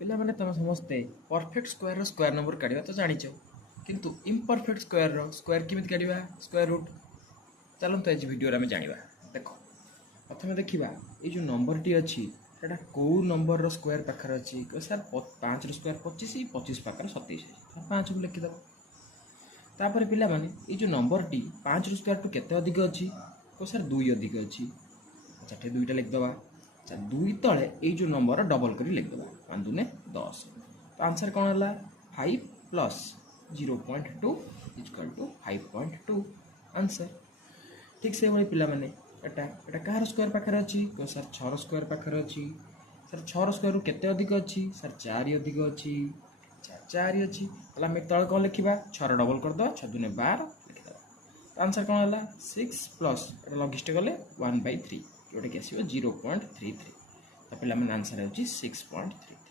ପିଲାମାନେ ତମେ ସମସ୍ତେ परफेक्ट स्क्वायर नंबर काढ़ा तो जान किंतु इम्परफेक्ट स्क्वायर केमी काढ़ा स्क्वायर रूट चलते आज वीडियो आम जाना देख प्रथम देखा ये जो नंबर टी अच्छी सेटा कौ नंबर स्क्वायर पाखे अच्छी सर 5 स्क्वायर 25 25 पाखे 27 5 को लिखिदेव तापर पिला माने ये जो नंबर टी 5 स्क्वायर टू केते अधिक अच्छी तो सर 2 अधिक अच्छी अच्छा ठे 2टा लिखिदेवा अच्छा 2 तले ये जो नंबर डबल कर लिखिदेवा 5 दूने 10 तो आंसर कौन है 5 प्लस 0.2 इक्वल टू 5.2 आंसर ठीक से भाई पिला माने एटा कहार स्क्वायर पाखे अच्छी तो सर 6 स्क्वायर पाखे अच्छी सर 6 स्क्वायर केते अधिक अच्छी सर 4 अधिक अच्छी 4 अच्छी तो आम तले कौन लिखा 6 डबल करदे 6 दूने 12 लिखिदेवा तो आंसर कौन है 6 प्लस लघिष्ठ गले 1/3 जोटा कि आसो 0.33 तो पे आंसर हो 6.3।